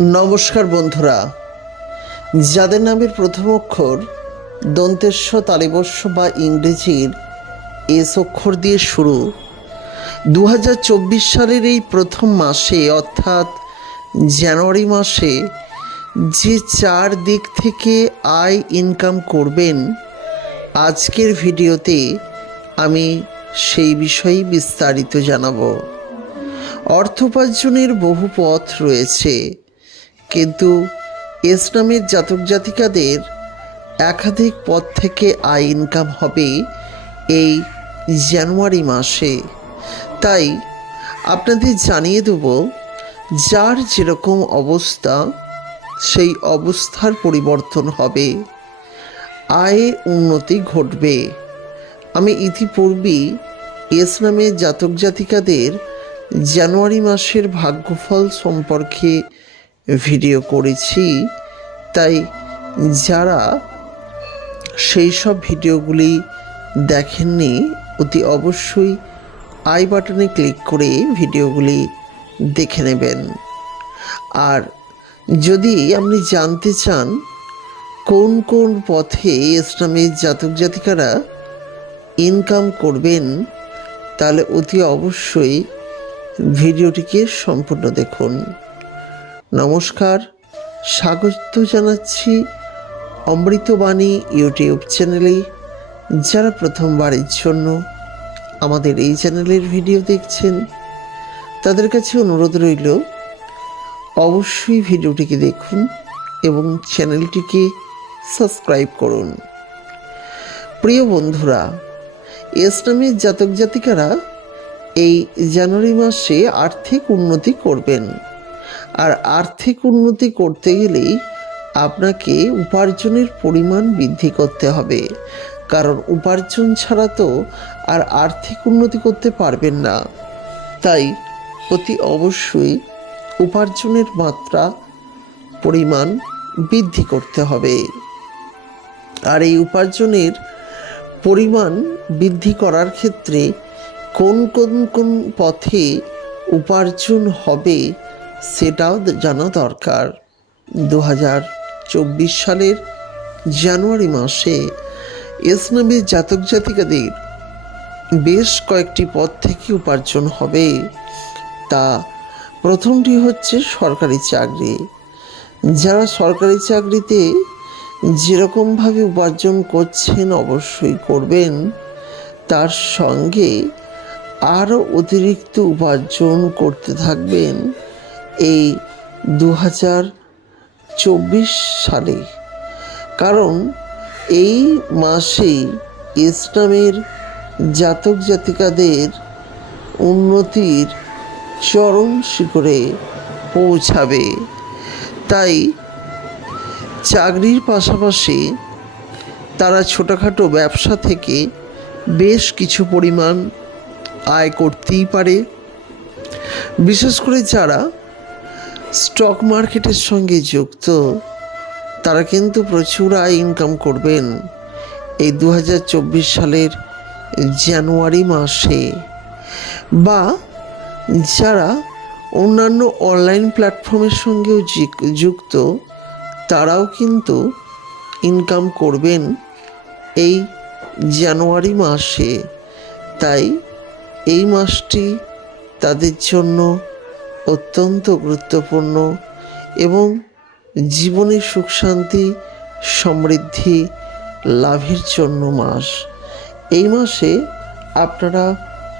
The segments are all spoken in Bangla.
নমস্কার বন্ধুরা। যাদের নামের প্রথম অক্ষর দন্তেস্ব তালিবস্য বা ইংরেজির এস অক্ষর দিয়ে শুরু দু হাজার চব্বিশ সালের এই প্রথম মাসে, অর্থাৎ জানুয়ারি মাসে যে চার দিক থেকে আয় ইনকাম করবেন, আজকের ভিডিওতে আমি সেই বিষয়ে বিস্তারিত জানাব। অর্থ উপার্জনের বহু পথ রয়েছে। কিন্তু ইসলামের জাতক জাতিকাদের একাধিক পথ থেকে আয় ইনকাম হবে এই জানুয়ারি মাসে। তাই আপনাদের জানিয়ে দেব, যার যেরকম অবস্থা, সেই অবস্থার পরিবর্তন হবে। আয়ে উন্নতি ঘটবে। আমি ইতিপূর্বেই ইসলামের জাতক জাতিকাদের জানুয়ারি মাসের ভাগ্যফল সম্পর্কে ভিডিও করেছি। তাই যারা সেই সব ভিডিওগুলি দেখেননি, অতি অবশ্যই আই বাটনে ক্লিক করে ভিডিওগুলি দেখে নেবেন। আর যদি আপনি জানতে চান কোন কোন পথে ইসলামের জাতক জাতিকারা ইনকাম করবেন, তাহলে অতি অবশ্যই ভিডিওটিকে সম্পূর্ণ দেখুন। নমস্কার, স্বাগত জানাচ্ছি অমৃতবাণী ইউটিউব চ্যানেলে। যারা প্রথমবারের জন্য আমাদের এই চ্যানেলের ভিডিও দেখছেন, তাদের কাছে অনুরোধ রইল, অবশ্যই ভিডিওটিকে দেখুন এবং চ্যানেলটিকে সাবস্ক্রাইব করুন। প্রিয় বন্ধুরা ইসলামের জাতক জাতিকারা এই জানুয়ারি মাসে আর্থিক উন্নতি করবেন। আর আর্থিক উন্নতি করতে গেলেই আপনাকে উপার্জনের পরিমাণ বৃদ্ধি করতে হবে। কারণ উপার্জন ছাড়া তো আর আর্থিক উন্নতি করতে পারবেন না। তাই অতি অবশ্যই উপার্জনের মাত্রা পরিমাণ বৃদ্ধি করতে হবে। আর এই উপার্জনের পরিমাণ বৃদ্ধি করার ক্ষেত্রে কোন কোন কোন পথে উপার্জন হবে সেটাও জানা দরকার। দু চব্বিশ সালের জানুয়ারি মাসে ইসলামের জাতক জাতিকাদের বেশ কয়েকটি পদ থেকে উপার্জন হবে। তা প্রথমটি হচ্ছে সরকারি চাকরি। যারা সরকারি চাকরিতে যেরকমভাবে উপার্জন করছেন অবশ্যই করবেন। তার সঙ্গে আরও অতিরিক্ত উপার্জন করতে থাকবেন। এই দু হাজার চব্বিশ সালে। কারণ এই মাসেই ইসলামের জাতক জাতিকাদের উন্নতির চরম শিখরে পৌঁছাবে। তাই চাকরির পাশাপাশি তারা ছোটোখাটো ব্যবসা থেকে বেশ কিছু পরিমাণ আয় করতেই পারে। বিশেষ করে যারা স্টক মার্কেটের সঙ্গে যুক্ত। তারা কিন্তু প্রচুর আয় ইনকাম করবেন এই দু হাজার চব্বিশ সালের জানুয়ারি মাসে। বা যারা অন্যান্য অনলাইন প্ল্যাটফর্মের সঙ্গেও যুক্ত, তারাও কিন্তু ইনকাম করবেন এই জানুয়ারি মাসে। তাই এই মাসটি তাদের জন্য অত্যন্ত গুরুত্বপূর্ণ এবং জীবনের সুখ শান্তি, সমৃদ্ধি লাভের জন্য মাস। এই মাসে আপনারা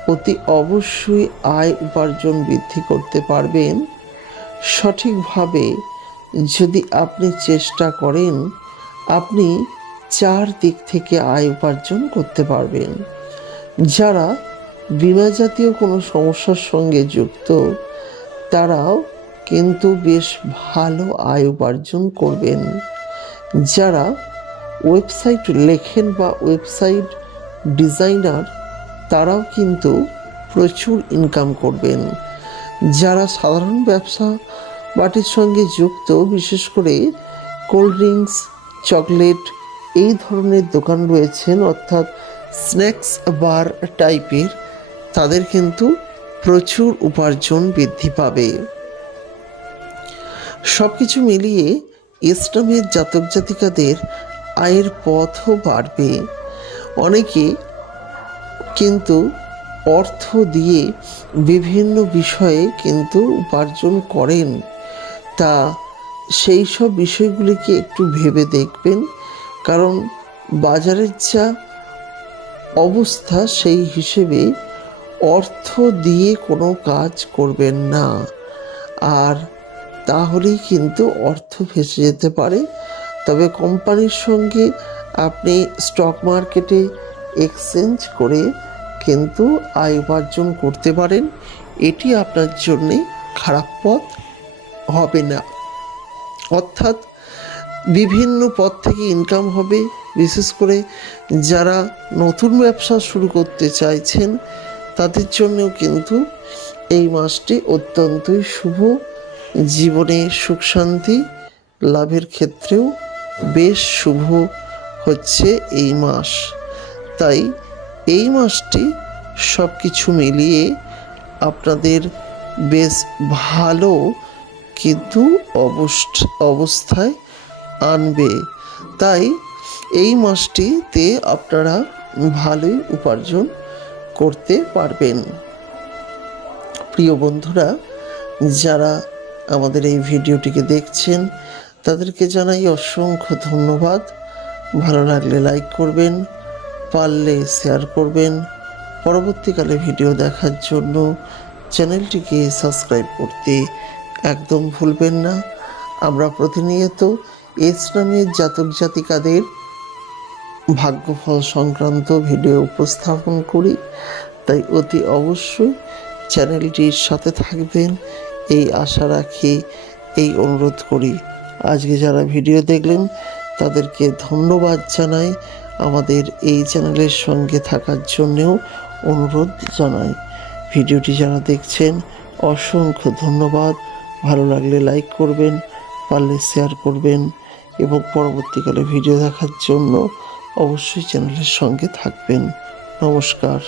অতি অবশ্যই আয় উপার্জন বৃদ্ধি করতে পারবেন। সঠিকভাবে যদি আপনি চেষ্টা করেন, আপনি চার দিক থেকে আয় উপার্জন করতে পারবেন। যারা বিমা জাতীয় কোনো সমস্যার সঙ্গে যুক্ত তারাও কিন্তু বেশ ভালো আয় উপার্জন করবেন। যারা ওয়েবসাইট লেখেন বা ওয়েবসাইট ডিজাইনার, তারাও কিন্তু প্রচুর ইনকাম করবেন। যারা সাধারণ ব্যবসা বাটির সঙ্গে যুক্ত, বিশেষ করে কোল্ড ড্রিঙ্কস, চকলেট, এই ধরনের দোকান রয়েছেন, অর্থাৎ স্ন্যাক্স বার টাইপের, তাদের কিন্তু প্রচুর উপার্জন বৃদ্ধি পাবে। সব কিছু মিলিয়ে ইসলামের জাতক জাতিকাদের আয়ের পথও বাড়বে। অনেকে কিন্তু অর্থ দিয়ে বিভিন্ন বিষয়ে কিন্তু উপার্জন করেন। তা সেই সব বিষয়গুলিকে একটু ভেবে দেখবেন, কারণ বাজারের যা অবস্থা সেই হিসেবে অর্থ দিয়ে কোনো কাজ করবেন না। আর তাহলেই কিন্তু অর্থ ফেসে যেতে পারে। তবে কোম্পানির সঙ্গে আপনি স্টক মার্কেটে এক্সচেঞ্জ করে কিন্তু আয় উপার্জন করতে পারেন। এটি আপনার জন্যে খারাপ পথ হবে না। অর্থাৎ বিভিন্ন পথ থেকে ইনকাম হবে। বিশেষ করে যারা নতুন ব্যবসা শুরু করতে চাইছেন তাদের জন্যও কিন্তু এই মাসটি অত্যন্তই শুভ। জীবনে সুখ শান্তি লাভের ক্ষেত্রেও বেশ শুভ হচ্ছে এই মাস। তাই এই মাসটি সব কিছু মিলিয়ে আপনাদের বেশ ভালো কিন্তু অবস্থ- অবস্থায় আনবে। তাই এই মাসটিতে আপনারা ভালোই উপার্জন করতে পারবেন। প্রিয় বন্ধুরা, যারা আমাদের এই ভিডিওটিকে দেখছেন, তাদেরকে জানাই অসংখ্য ধন্যবাদ। ভালো লাগলে লাইক করবেন, পারলে শেয়ার করবেন। পরবর্তীকালে ভিডিও দেখার জন্য চ্যানেলটিকে সাবস্ক্রাইব করতে একদম ভুলবেন না। আমরা প্রতিনিয়ত ইসলামের জাতক জাতিকাদের ভাগ্যফল সংক্রান্ত ভিডিও উপস্থাপন করি। তাই অতি অবশ্যই চ্যানেলটির সাথে থাকবেন। এই আশা রাখি এই অনুরোধ করি। আজকে যারা ভিডিও দেখলেন, তাদেরকে ধন্যবাদ জানাই। আমাদের এই চ্যানেলের সঙ্গে থাকার জন্যেও অনুরোধ জানাই। ভিডিওটি যারা দেখছেন, অসংখ্য ধন্যবাদ। ভালো লাগলে লাইক করবেন, পারলে শেয়ার করবেন এবং পরবর্তীকালে ভিডিও দেখার জন্য অবশ্যই চ্যানেলের সঙ্গে থাকবেন। নমস্কার।